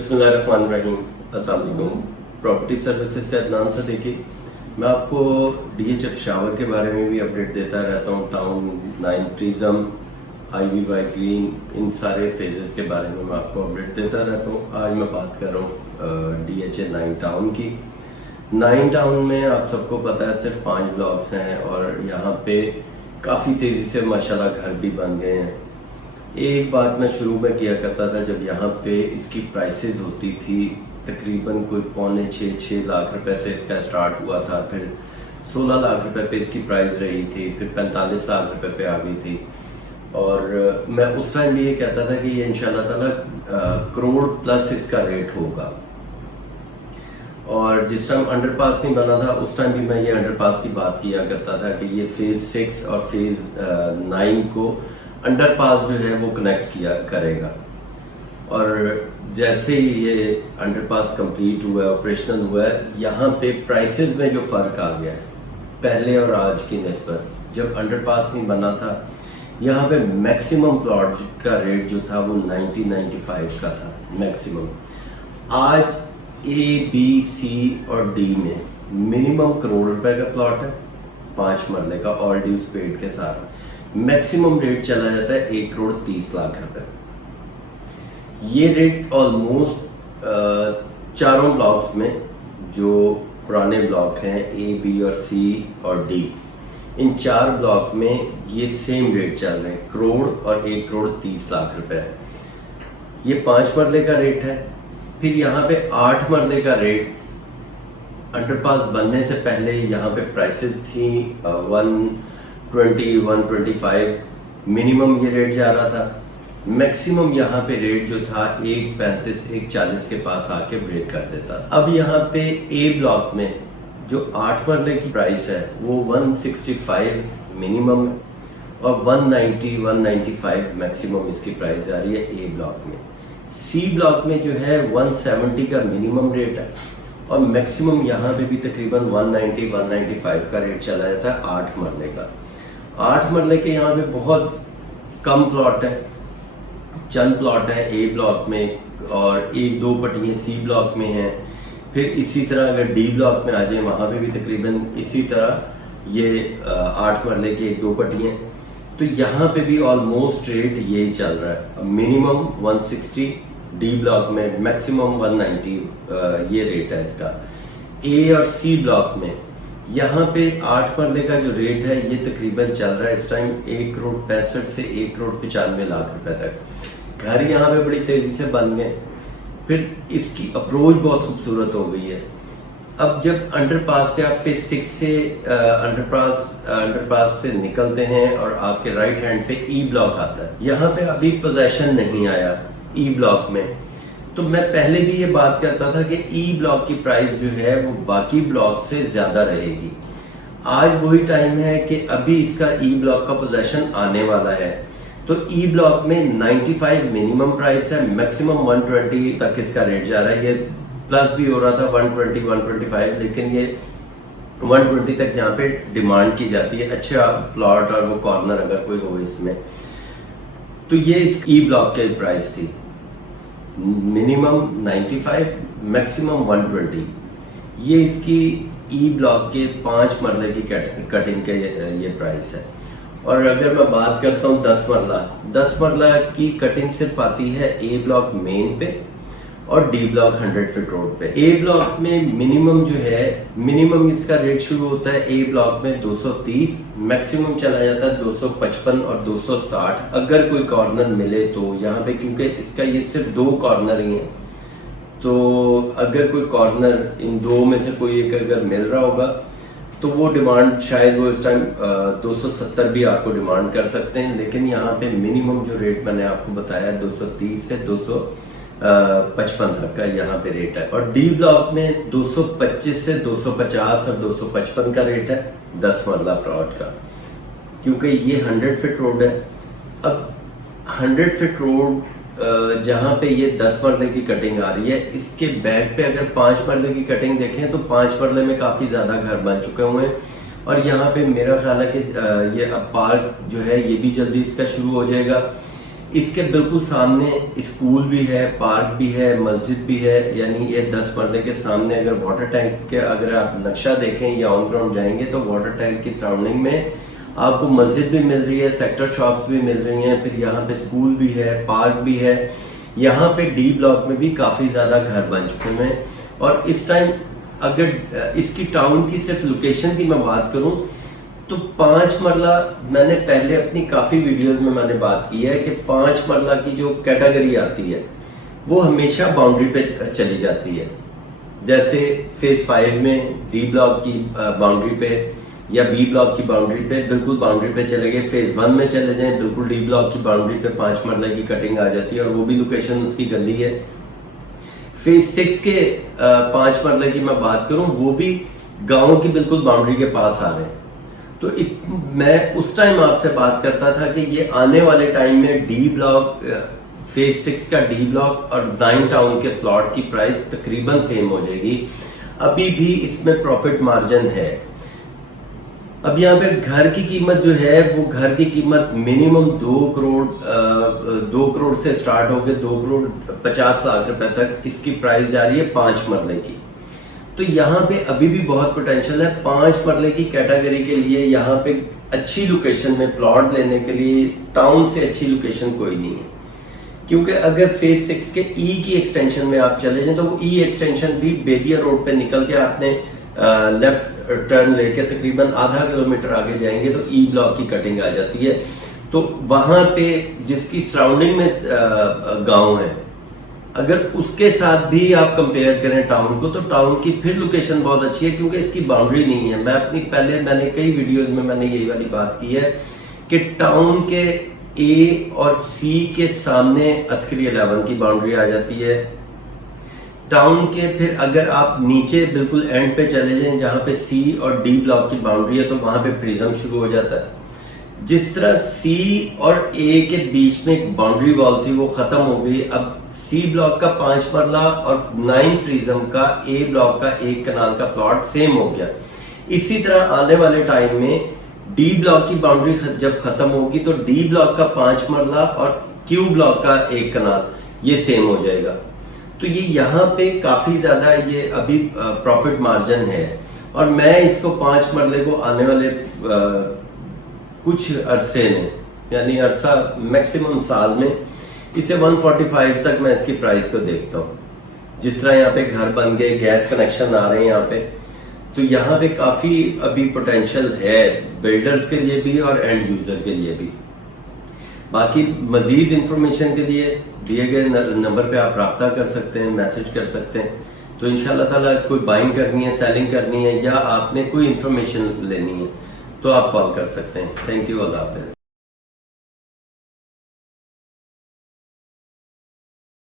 बिस्मिल्लाहिर्रहमानिर्रहीम। अस्सलाम वालेकुम। प्रॉपर्टी सर्विसेज से अदनान सदीकी। मैं आपको DHF शावर के बारे में भी अपडेट देता रहता हूँ। टाउन 9 प्रिज्म, IVY ग्रीन, इन सारे फेजेस के बारे में मैं आपको अपडेट देता रहता हूँ। आज मैं बात कर रहा हूँ DHA 9 टाउन की। 9 टाउन में आप सबको पता है सिर्फ 5 ब्लॉक्स हैं और यहाँ पे काफ़ी तेज़ी से माशाल्लाह घर भी बन गए हैं। एक बात मैं शुरू में किया करता था, जब यहाँ पे इसकी प्राइसेस होती थी तकरीबन कोई 5.5-6 लाख रुपए से इसका स्टार्ट हुआ था, फिर 16 लाख रुपए पे इसकी प्राइस रही थी, फिर 45 लाख रुपए पे आ गई थी। और मैं उस टाइम भी ये कहता था कि ये इंशाल्लाह ताला करोड़ प्लस इसका रेट होगा। और जिस टाइम अंडरपास नहीं बना था उस टाइम भी मैं ये अंडरपास की बात किया करता था कि ये फेज़ 6 और फेज़ 9 को अंडरपास जो है वो कनेक्ट किया करेगा। और जैसे ही ये अंडरपास कंप्लीट हुआ है, ऑपरेशनल हुआ है, यहाँ पे प्राइसेस में जो फ़र्क आ गया है पहले और आज की निस्बत, जब अंडरपास नहीं बना था यहाँ पे मैक्सिमम प्लॉट का रेट जो था वो 90-95 का था मैक्सिमम। आज A, B, C और D में मिनिमम करोड़ रुपए का प्लॉट है, 5 मरले का, ऑल ड्यूज पेड के साथ। मैक्सिमम रेट चला जाता है 1,30,00,000 रुपए। ये रेट ऑलमोस्ट चारों ब्लॉक्स में, जो पुराने ब्लॉक हैं A, B और C और D, इन 4 ब्लॉक में ये सेम रेट चल रहे हैं, करोड़ और 1,30,00,000 रुपए। ये 5 मरले का रेट है। फिर यहाँ पे 8 मरले का रेट अंडरपास बनने से पहले यहाँ पे प्राइसेस थी 120-125 मिनिमम ये रेट जा रहा था। मैक्सिमम यहाँ पे रेट जो था 135-140 के पास आके ब्रेक कर देता था। अब यहाँ पे A ब्लॉक में जो 8 मरले की प्राइस है वो 165 मिनिमम है और 190-195 मैक्सिमम इसकी प्राइस जा रही है A ब्लॉक में। C ब्लॉक में जो है 170 का मिनिमम रेट है और मैक्सिमम यहाँ पे भी तकरीबन 190-195 का रेट चला जाता है 8 मरले का। 8 मरले के यहाँ पे बहुत कम प्लॉट है, चंद प्लॉट है A ब्लॉक में और 1-2 पट्टियाँ C ब्लॉक में हैं। फिर इसी तरह अगर D ब्लॉक में आ जाए वहाँ पे भी तकरीबन इसी तरह ये 8 मरले की 1-2 पट्टियाँ। तो यहाँ पे भी ऑलमोस्ट रेट ये चल रहा है, मिनिमम 160 D ब्लॉक में, मैक्सिमम 190 ये रेट है इसका। A और C ब्लॉक में यहाँ पे 8 मरले का जो रेट है ये तकरीबन चल रहा है इस टाइम 1,65 से 1,95,00,000 रुपए तक। घर यहाँ पे बड़ी तेजी से बन गए। फिर इसकी अप्रोच बहुत खूबसूरत हो गई है। अब जब अंडरपास से आप फेज 6 से अंडरपास से निकलते हैं और आपके राइट हैंड पे E ब्लॉक आता है, यहाँ पे अभी पोजेशन नहीं आया E ब्लॉक में। तो मैं पहले भी ये बात करता था कि E ब्लॉक की प्राइस जो है वो बाकी ब्लॉक से ज्यादा रहेगी। आज वही टाइम है कि अभी इसका E ब्लॉक का पोजेशन आने वाला है। तो E ब्लॉक में 95 मिनिमम प्राइस है, मैक्सिमम 120 तक इसका रेट जा रहा है। ये प्लस भी हो रहा था 120-125, लेकिन ये 120 तक यहाँ पे डिमांड की जाती है। अच्छा प्लॉट और वो कॉर्नर अगर कोई हो इसमें, तो ये इस E ब्लॉक की प्राइस थी, मिनिमम 95, मैक्सिमम 120। ये इसकी E ब्लॉक के 5 मरले की कटिंग के ये प्राइस है। और अगर मैं बात करता हूँ 10 मरला की कटिंग सिर्फ आती है A ब्लॉक मेन पे और D ब्लॉक 100 फीट रोड पे। A ब्लॉक में मिनिमम जो है, मिनिमम इसका रेट शुरू होता है A ब्लॉक में 230, मैक्सिमम चला जाता है 255 और 260 अगर कोई कॉर्नर मिले तो। यहाँ पे क्योंकि इसका ये सिर्फ 2 कॉर्नर ही हैं, तो अगर कोई कॉर्नर इन 2 में से कोई एक अगर मिल रहा होगा तो वो डिमांड शायद वो इस टाइम 270 भी आपको डिमांड कर सकते हैं। लेकिन यहाँ पे मिनिमम जो रेट मैंने आपको बताया 230 से 255 तक का यहाँ पे रेट है। और D ब्लॉक में 225 से 250 और 255 का रेट है 10 मरला प्लॉट का, क्योंकि ये 100 फीट रोड है। अब 100 फीट रोड जहाँ पे ये 10 मरले की कटिंग आ रही है, इसके बैक पे अगर 5 मरले की कटिंग देखें तो 5 मरले में काफ़ी ज़्यादा घर बन चुके हुए हैं। और यहाँ पे मेरा ख्याल है कि ये अब पार्क जो है ये भी जल्दी इसका शुरू हो जाएगा। इसके बिल्कुल सामने स्कूल भी है, पार्क भी है, मस्जिद भी है। यानी ये 10 मरले के सामने अगर वाटर टैंक के अगर आप नक्शा देखें या ऑन ग्राउंड जाएंगे तो वाटर टैंक की सराउंडिंग में आपको मस्जिद भी मिल रही है, सेक्टर शॉप्स भी मिल रही हैं, फिर यहाँ पे स्कूल भी है, पार्क भी है। यहाँ पे डी ब्लॉक में भी काफ़ी ज़्यादा घर बन चुके हैं। और इस टाइम अगर इसकी टाउन की सिर्फ लोकेशन की मैं बात करूँ तो 5 मरला, मैंने पहले अपनी काफ़ी वीडियोस में मैंने बात की है कि 5 मरला की जो कैटेगरी आती है वो हमेशा बाउंड्री पे चली जाती है। जैसे फेज 5 में डी ब्लॉक की बाउंड्री पे या बी ब्लॉक की बाउंड्री पे बिल्कुल बाउंड्री पे चले गए, फेज 1 में चले जाएं बिल्कुल डी ब्लॉक की बाउंड्री पे 5 मरले की कटिंग आ जाती है और वो भी लोकेशन उसकी गंदी है। फेज 6 के 5 मरले की मैं बात करूं वो भी गांव की बिल्कुल बाउंड्री के पास आ रहे हैं। तो मैं उस टाइम आपसे बात करता था कि ये आने वाले टाइम में डी ब्लॉक फेज 6 का डी ब्लॉक और दाइन टाउन के प्लॉट की प्राइस तकरीबन सेम हो जाएगी। अभी भी इसमें प्रॉफिट मार्जिन है। अब यहाँ पे घर की कीमत जो है वो घर की कीमत मिनिमम 2 करोड़ से स्टार्ट होकर 2 करोड़ 50 लाख रुपए तक इसकी प्राइस जा रही है 5 मरले की। तो यहाँ पे अभी भी बहुत पोटेंशियल है 5 मरले की कैटेगरी के लिए। यहाँ पे अच्छी लोकेशन में प्लॉट लेने के लिए टाउन से अच्छी लोकेशन कोई नहीं है, क्योंकि अगर फेज 6 के ई की एक्सटेंशन में आप चले जाएं तो वो ई एक्सटेंशन भी बेदिया रोड पे निकल के आपने लेफ्ट टर्न लेके तकरीबन आधा किलोमीटर आगे जाएंगे तो ई ब्लॉक की कटिंग आ जाती है। तो वहां पे जिसकी सराउंडिंग में गांव है, अगर उसके साथ भी आप कंपेयर करें टाउन को तो टाउन की फिर लोकेशन बहुत अच्छी है, क्योंकि इसकी बाउंड्री नहीं है। मैंने कई वीडियोस में मैंने यही वाली बात की है कि टाउन के ए और सी के सामने अस्करी 11 की बाउंड्री आ जाती है। टाउन के फिर अगर आप नीचे बिल्कुल एंड पे चले जाएं जहां पे सी और डी ब्लॉक की बाउंड्री है तो वहां पे प्रिज्म शुरू हो जाता है। जिस तरह सी और ए के बीच में एक बाउंड्री वॉल थी वो खत्म हो गई। अब सी ब्लॉक का 5 मरला और 9 प्रिज्म का ए ब्लॉक का 1 कनाल का प्लॉट सेम हो गया। इसी तरह आने वाले टाइम में डी ब्लॉक की बाउंड्री जब खत्म होगी तो डी ब्लॉक का 5 मरला और क्यू ब्लॉक का 1 कनाल ये सेम हो जाएगा। तो ये यहाँ पे काफी ज्यादा ये अभी प्रॉफिट मार्जिन है। और मैं इसको 5 मरले को आने वाले कुछ अरसे में, यानी अरसा मैक्सिमम साल में, इसे 145 तक मैं इसकी प्राइस को देखता हूँ। जिस तरह यहाँ पे घर बन गए, गैस कनेक्शन आ रहे हैं यहाँ पे, तो यहाँ पे काफी अभी पोटेंशियल है बिल्डर्स के लिए भी और एंड यूजर के लिए भी। बाकी मजीद इंफॉर्मेशन के लिए दिए गए नंबर पे आप रब्ता कर सकते हैं, मैसेज कर सकते हैं। तो इंशाल्लाह ताला कोई बाइंग करनी है, सेलिंग करनी है या आपने कोई इंफॉर्मेशन लेनी है तो आप कॉल कर सकते हैं। थैंक यू, अल्लाह हाफिज़।